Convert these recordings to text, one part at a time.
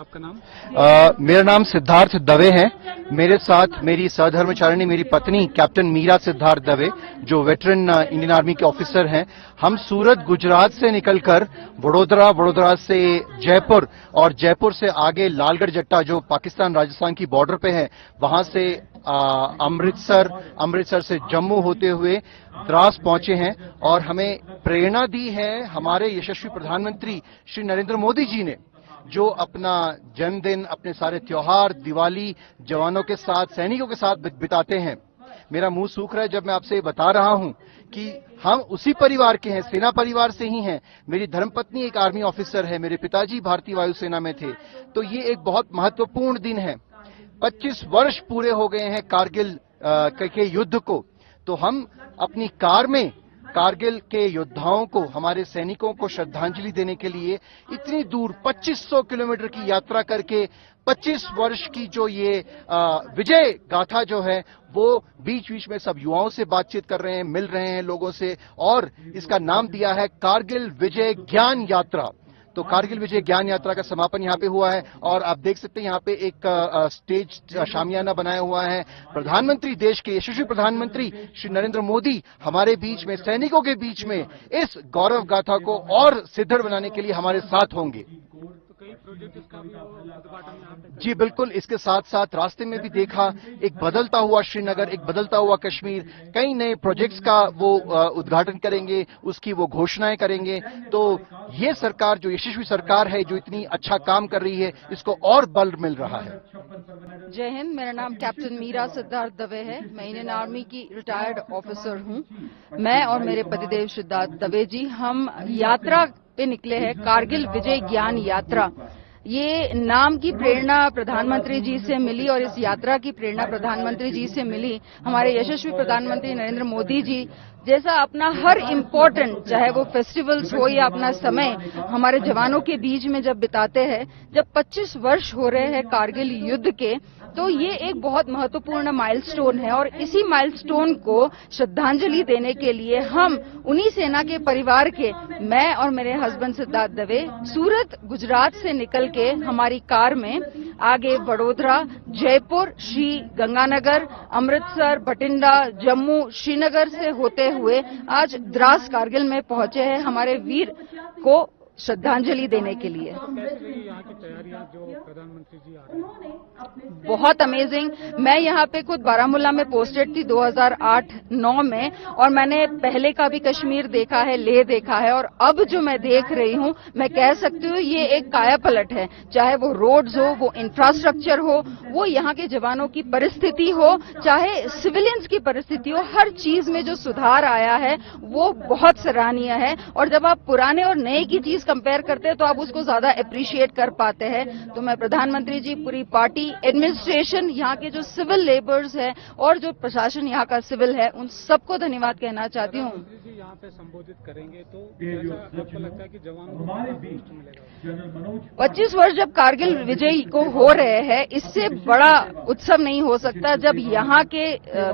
आपका नाम? मेरा नाम सिद्धार्थ दवे है। मेरे साथ मेरी सहधर्मचारिणी मेरी पत्नी कैप्टन मीरा सिद्धार्थ दवे, जो वेटरन इंडियन आर्मी के ऑफिसर हैं। हम सूरत गुजरात से निकलकर वडोदरा से जयपुर और जयपुर से आगे लालगढ़ जट्टा जो पाकिस्तान राजस्थान की बॉर्डर पे है, वहां से अमृतसर से जम्मू होते हुए द्रास पहुंचे हैं। और हमें प्रेरणा दी है हमारे यशस्वी प्रधानमंत्री श्री नरेंद्र मोदी जी ने, जो अपना जन्मदिन, अपने सारे त्योहार, दिवाली जवानों के साथ, सैनिकों के साथ बिताते हैं। मेरा मुंह सूख रहा है जब मैं आपसे ये बता रहा हूं कि हम उसी परिवार के हैं, सेना परिवार से ही हैं। मेरी धर्मपत्नी एक आर्मी ऑफिसर है, मेरे पिताजी भारतीय वायुसेना में थे। तो ये एक बहुत महत्वपूर्ण दिन है। 25 वर्ष पूरे हो गए हैं कारगिल के युद्ध को। तो हम अपनी कार में कारगिल के योद्धाओं को, हमारे सैनिकों को श्रद्धांजलि देने के लिए इतनी दूर 2500 किलोमीटर की यात्रा करके 25 वर्ष की जो ये विजय गाथा जो है, वो बीच बीच में सब युवाओं से बातचीत कर रहे हैं, मिल रहे हैं लोगों से, और इसका नाम दिया है कारगिल विजय ज्ञान यात्रा। तो कारगिल विजय ज्ञान यात्रा का समापन यहाँ पे हुआ है और आप देख सकते हैं यहाँ पे एक स्टेज शामियाना बनाया हुआ है। प्रधानमंत्री, देश के यशस्वी प्रधानमंत्री श्री नरेंद्र मोदी हमारे बीच में, सैनिकों के बीच में इस गौरव गाथा को और सुदृढ़ बनाने के लिए हमारे साथ होंगे। जी बिल्कुल, इसके साथ साथ रास्ते में भी देखा एक बदलता हुआ श्रीनगर, एक बदलता हुआ कश्मीर, कई नए प्रोजेक्ट्स का वो उद्घाटन करेंगे, उसकी वो घोषणाएं करेंगे। तो ये सरकार, जो यशस्वी सरकार है, जो इतनी अच्छा काम कर रही है, इसको और बल मिल रहा है। जय हिंद। मेरा नाम कैप्टन मीरा सिद्धार्थ दवे है। मैं इंडियन आर्मी की रिटायर्ड ऑफिसर हूं। मैं और मेरे पतिदेव सिद्धार्थ दवे जी, हम यात्रा पे निकले हैं, कारगिल विजय ज्ञान यात्रा। ये नाम की प्रेरणा प्रधानमंत्री जी से मिली और इस यात्रा की प्रेरणा प्रधानमंत्री जी से मिली। हमारे यशस्वी प्रधानमंत्री नरेंद्र मोदी जी जैसा अपना हर इम्पोर्टेंट, चाहे वो फेस्टिवल्स हो या अपना समय हमारे जवानों के बीच में जब बिताते हैं, जब 25 वर्ष हो रहे हैं कारगिल युद्ध के, तो ये एक बहुत महत्वपूर्ण माइलस्टोन है। और इसी माइलस्टोन को श्रद्धांजलि देने के लिए हम उन्हीं सेना के परिवार के, मैं और मेरे हस्बैंड सिद्धार्थ दवे, सूरत गुजरात से निकल के हमारी कार में आगे वडोदरा, जयपुर, श्री गंगानगर, अमृतसर, बठिंडा, जम्मू, श्रीनगर से होते हुए आज द्रास कारगिल में पहुंचे हैं हमारे वीर को श्रद्धांजलि देने के लिए। यहाँ की तैयारियां जो प्रधानमंत्री जी आ रहे हैं? बहुत अमेजिंग। मैं यहाँ पे खुद बारामूला में पोस्टेड थी 2008-9 में, और मैंने पहले का भी कश्मीर देखा है, लेह देखा है, और अब जो मैं देख रही हूँ, मैं कह सकती हूँ ये एक काया पलट है। चाहे वो रोड्स हो, वो इंफ्रास्ट्रक्चर हो, वो यहाँ के जवानों की परिस्थिति हो, चाहे सिविलियंस की परिस्थिति हो, हर चीज में जो सुधार आया है वो बहुत सराहनीय है। और जब आप पुराने और नए की चीज कंपेयर करते हैं तो आप उसको ज्यादा अप्रिशिएट कर पाते हैं। तो मैं प्रधानमंत्री जी, पूरी पार्टी, एडमिनिस्ट्रेशन, यहाँ के जो सिविल लेबर्स है और जो प्रशासन यहाँ का सिविल है, उन सबको धन्यवाद कहना चाहती हूँ। यहाँ पे संबोधित करेंगे तो आपको लगता है कि जवानों को बूस्ट मिलेगा? 25 वर्ष जब कारगिल विजय को हो रहे हैं, इससे बड़ा उत्सव नहीं हो सकता जब यहाँ के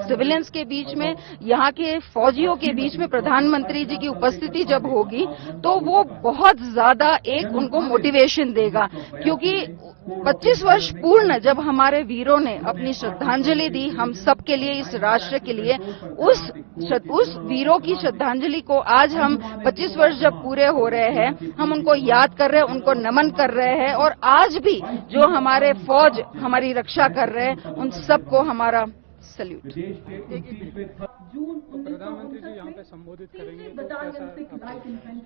सिविलियंस के बीच में, यहाँ के फौजियों के बीच में प्रधानमंत्री जी की उपस्थिति जब होगी, तो वो बहुत ज्यादा एक उनको मोटिवेशन देगा। क्योंकि 25 वर्ष पूर्ण जब हमारे वीरों ने अपनी श्रद्धांजलि दी हम सब के लिए, इस राष्ट्र के लिए, उस वीरों की श्रद्धांजलि को आज हम 25 वर्ष जब पूरे हो रहे हैं, हम उनको याद कर रहे हैं, उनको नमन कर रहे हैं। और आज भी जो हमारे फौज हमारी रक्षा कर रहे हैं, उन सबको हमारा सल्यूट। प्रधानमंत्री जी यहाँ पे संबोधित करेंगे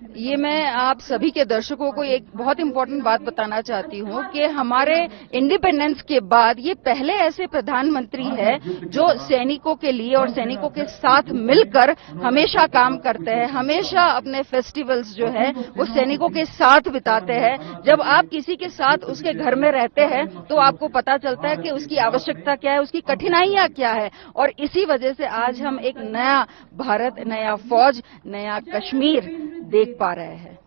तो ये मैं आप सभी के दर्शकों को एक बहुत इंपॉर्टेंट बात बताना चाहती हूँ कि हमारे इंडिपेंडेंस के बाद ये पहले ऐसे प्रधानमंत्री है जो सैनिकों के लिए और सैनिकों के साथ मिलकर हमेशा काम करते हैं, हमेशा अपने फेस्टिवल्स जो है वो सैनिकों के साथ बिताते हैं। जब आप किसी के साथ उसके घर में रहते हैं तो आपको पता चलता है कि उसकी आवश्यकता क्या है, उसकी कठिनाइयां क्या है। और इसी वजह से आज हम एक नया भारत, नया फौज, नया कश्मीर देख पा रहे हैं।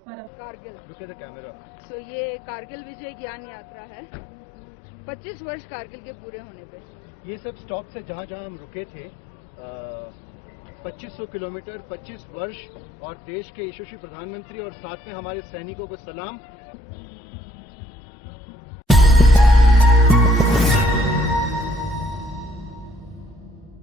तो ये कारगिल विजय ज्ञान यात्रा है, 25 वर्ष कारगिल के पूरे होने पे। ये सब स्टॉप से जहाँ जहाँ हम रुके थे, 2500 किलोमीटर, 25 वर्ष, और देश के यशस्वी प्रधानमंत्री और साथ में हमारे सैनिकों को सलाम।